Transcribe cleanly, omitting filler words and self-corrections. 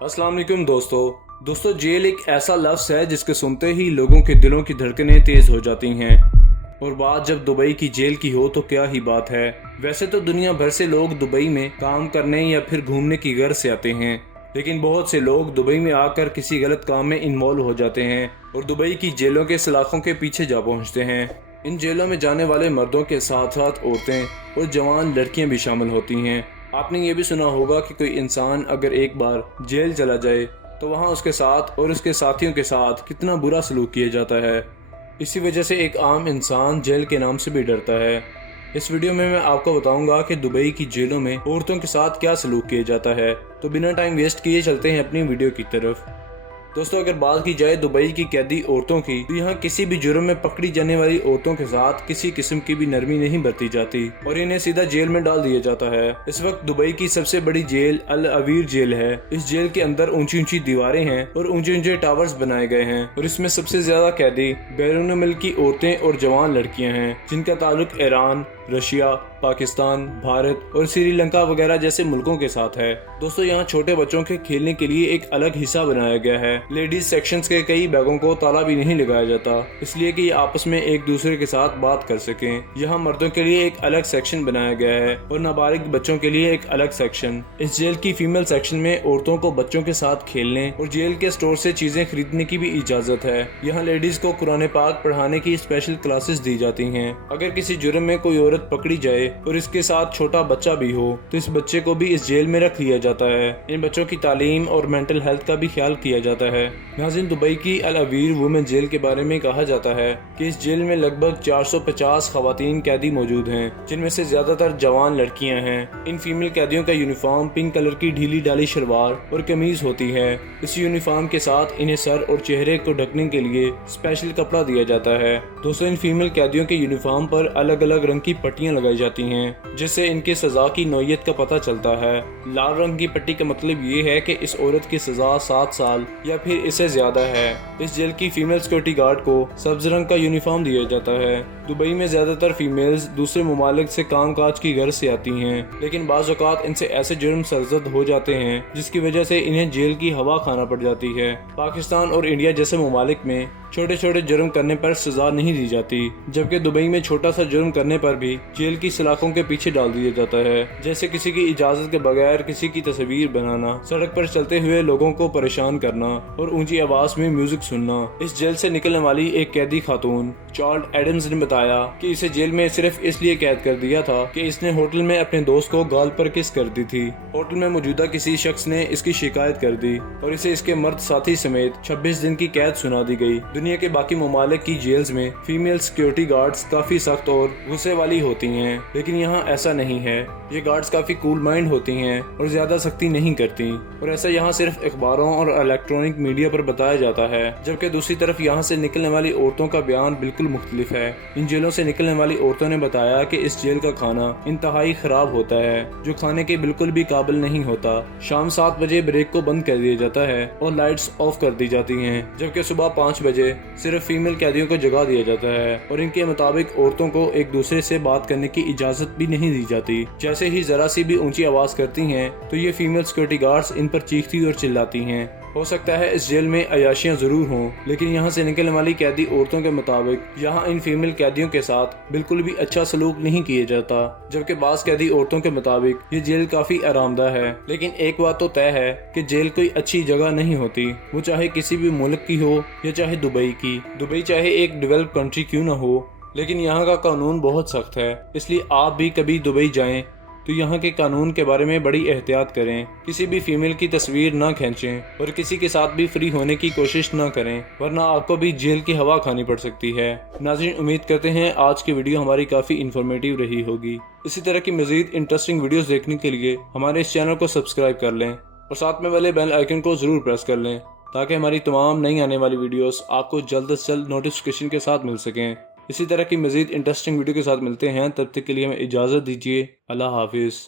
अस्सलाम वालेकुम दोस्तों जेल एक ऐसा लफ्ज़ है जिसके सुनते ही लोगों के दिलों की धड़कनें तेज़ हो जाती हैं। और बात जब दुबई की जेल की हो तो क्या ही बात है। वैसे तो दुनिया भर से लोग दुबई में काम करने या फिर घूमने की गर्ज से आते हैं, लेकिन बहुत से लोग दुबई में आकर किसी गलत काम में इन्वॉल्व हो जाते हैं और दुबई की जेलों के सलाखों के पीछे जा पहुंचते हैं। इन जेलों में जाने वाले मर्दों के साथ साथ औरतें और जवान लड़कियां भी शामिल होती हैं। आपने ये भी सुना होगा कि कोई इंसान अगर एक बार जेल चला जाए तो वहाँ उसके साथ और उसके साथियों के साथ कितना बुरा सलूक किया जाता है। इसी वजह से एक आम इंसान जेल के नाम से भी डरता है। इस वीडियो में मैं आपको बताऊंगा कि दुबई की जेलों में औरतों के साथ क्या सलूक किया जाता है। तो बिना टाइम वेस्ट किए चलते हैं अपनी वीडियो की तरफ। दोस्तों, अगर बात की जाए दुबई की कैदी औरतों की, तो यहाँ किसी भी जुर्म में पकड़ी जाने वाली औरतों के साथ किसी किस्म की भी नरमी नहीं बरती जाती और इन्हें सीधा जेल में डाल दिया जाता है। इस वक्त दुबई की सबसे बड़ी जेल अल अवीर जेल है। इस जेल के अंदर ऊंची ऊंची दीवारें हैं और ऊंचे ऊंचे टावर्स बनाए गए हैं और इसमें सबसे ज्यादा कैदी बैरून मुल्क की औरतें और जवान लड़कियां हैं, जिनका ताल्लुक ईरान, रशिया, पाकिस्तान, भारत और श्रीलंका वगैरह जैसे मुल्कों के साथ है। दोस्तों, यहाँ छोटे बच्चों के खेलने के लिए एक अलग हिस्सा बनाया गया है। लेडीज सेक्शंस के कई बैगों को ताला भी नहीं लगाया जाता, इसलिए कि ये आपस में एक दूसरे के साथ बात कर सकें। यहाँ मर्दों के लिए एक अलग सेक्शन बनाया गया है और नाबालिग बच्चों के लिए एक अलग सेक्शन। इस जेल की फीमेल सेक्शन में औरतों को बच्चों के साथ खेलने और जेल के स्टोर से चीजें खरीदने की भी इजाजत है। यहाँ लेडीज को कुरान पाक पढ़ाने की स्पेशल क्लासेस दी जाती हैं। अगर किसी जुर्म में कोई औरत पकड़ी जाए और इसके साथ छोटा बच्चा भी हो तो इस बच्चे को भी इस जेल में रख लिया जाता है। इन बच्चों की तालीम और मेंटल हेल्थ का भी ख्याल किया जाता है। नाज़रीन, दुबई की अल अवीर वुमेन जेल के बारे में कहा जाता है कि इस जेल में लगभग 450 खवातीन कैदी मौजूद हैं, जिनमें से ज्यादातर जवान लड़कियां हैं। इन फीमेल कैदियों का यूनिफॉर्म पिंक कलर की ढीली डाली शलवार और कमीज होती है। इस यूनिफॉर्म के साथ इन्हें सर और चेहरे को ढकने के लिए स्पेशल कपड़ा दिया जाता है। दोस्तों, इन फीमेल कैदियों के यूनिफॉर्म पर अलग अलग रंग की पट्टियां लगाई जाती हैं, जिससे इनकी सजा की नौयत का पता चलता है। लाल रंग की पट्टी का मतलब ये है कि इस औरत की सजा 7 साल या फिर इससे ज्यादा है। इस जेल की फीमेल सिक्योरिटी गार्ड को सब्ज रंग का यूनिफॉर्म दिया जाता है। दुबई में ज्यादातर फीमेल्स दूसरे ममालिक से काम काज की गर्ज से आती हैं, लेकिन बाज़ औक़ात इनसे ऐसे जुर्म सरजद हो जाते हैं जिसकी वजह से इन्हें जेल की हवा खाना पड़ जाती है। पाकिस्तान और इंडिया जैसे ममालिक में छोटे छोटे जुर्म करने पर सजा नहीं दी जाती, जबकि दुबई में छोटा सा जुर्म करने पर भी जेल की सलाखों के पीछे डाल दिया जाता है। जैसे किसी की इजाजत के बगैर किसी की तस्वीर बनाना, सड़क पर चलते हुए लोगों को परेशान करना और ऊंची आवाज में म्यूजिक सुनना। इस जेल से निकलने वाली एक कैदी खातून चार्ल्ड एडम्स ने बताया कि इसे जेल में सिर्फ इसलिए कैद कर दिया था कि इसने होटल में अपने दोस्त को गाल पर किस कर दी थी। होटल में मौजूदा किसी शख्स ने इसकी शिकायत कर दी और इसे इसके मर्द साथी समेत 26 दिन की कैद सुना दी गई। दुनिया के बाकी ममालिक की जेल्स में फीमेल सिक्योरिटी गार्ड्स काफी सख्त और गुस्से वाली होती हैं, लेकिन यहाँ ऐसा नहीं है। ये गार्ड्स काफी कूल माइंड होती हैं और ज्यादा सख्ती नहीं करती, और ऐसा यहाँ सिर्फ अखबारों और इलेक्ट्रॉनिक मीडिया पर बताया जाता है। जबकि दूसरी तरफ यहाँ से निकलने वाली औरतों का बयान बिल्कुल मुख्तलिफ है। इन जेलों से निकलने वाली औरतों ने बताया कि इस जेल का खाना इंतहाई खराब होता है, जो खाने के बिल्कुल भी काबिल नहीं होता। शाम 7 बजे ब्रेक को बंद कर दिया जाता है और लाइट्स ऑफ कर दी जाती हैं, जबकि सुबह 5 बजे सिर्फ फीमेल कैदियों को जगा दिया जाता है और इनके मुताबिक औरतों को एक दूसरे से बात करने की इजाजत भी नहीं दी जाती। जैसे ही जरा सी भी ऊंची आवाज करती हैं तो ये फीमेल सिक्योरिटी गार्ड्स इन पर चीखती और चिल्लाती हैं। हो सकता है इस जेल में अयाशियां जरूर हों, लेकिन यहाँ से निकलने वाली कैदी औरतों के मुताबिक यहाँ इन फीमेल कैदियों के साथ बिल्कुल भी अच्छा सलूक नहीं किया जाता। जबकि बास कैदी औरतों के मुताबिक ये जेल काफी आरामदाह है। लेकिन एक बात तो तय है कि जेल कोई अच्छी जगह नहीं होती, वो चाहे किसी भी मुल्क की हो या चाहे दुबई की। दुबई चाहे एक डेवलप कंट्री क्यों न हो, लेकिन यहाँ का कानून बहुत सख्त है। इसलिए आप भी कभी दुबई जाएं तो यहाँ के कानून के बारे में बड़ी एहतियात करें। किसी भी फीमेल की तस्वीर ना खींचें और किसी के साथ भी फ्री होने की कोशिश ना करें, वरना आपको भी जेल की हवा खानी पड़ सकती है। नाज़रीन, उम्मीद करते हैं आज की वीडियो हमारी काफ़ी इन्फॉर्मेटिव रही होगी। इसी तरह की मज़ीद इंटरेस्टिंग वीडियोस देखने के लिए हमारे इस चैनल को सब्सक्राइब कर लें और साथ में वाले बेल आइकन को ज़रूर प्रेस कर लें, ताकि हमारी तमाम नई आने वाली वीडियोस आपको जल्द से जल्द नोटिफिकेशन के साथ मिल सकें। इसी तरह की मज़ीद इंटरेस्टिंग वीडियो के साथ मिलते हैं, तब तक के लिए हमें इजाज़त दीजिए। अल्लाह हाफिज़।